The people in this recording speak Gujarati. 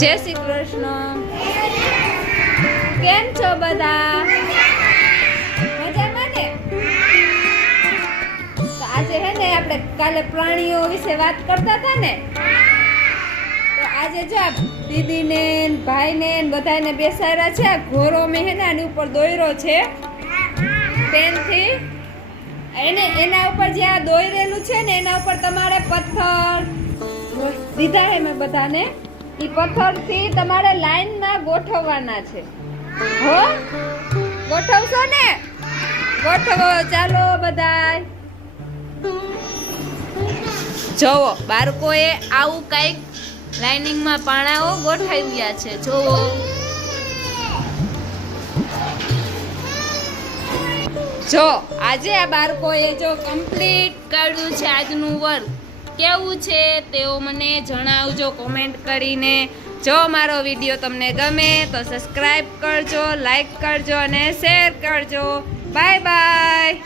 જય શ્રી કૃષ્ણ. કેમ છો બધા? મજામાં ને? તો આજે હે ને આપણે કાલે પ્રાણીઓ વિશે વાત કરતા હતા ને, તો આજે જો દીદીને ભાઈને બધાને બેસાડ્યા છે. ઘોરો મેં હે ને આની ઉપર દોયરો છે પેનથી. એના ઉપર જે આ દોયરેલું છે ને એના ઉપર તમારે પથ્થર દીધા હે મેં બધાને. ઈ પથ્થરથી તમારે લાઈનમાં ગોઠવવાના છે. હો, ગોઠવશો ને? ગોઠવો ચાલો બધાય. જોવો બાળકોએ આવું કઈક લાઇનિંગમાં પાણાઓ ગોઠવ્યા છે. જોવો જો આજે આ બાળકોએ જો કમ્પ્લીટ કર્યું છે આજનું વર્ક. કેવું છે તેઓ મને જણાવજો કોમેન્ટ કરીને. જો મારો વિડીયો તમને ગમે તો સબસ્ક્રાઈબ કરજો, લાઈક કરજો અને શેર કરજો. Bye bye.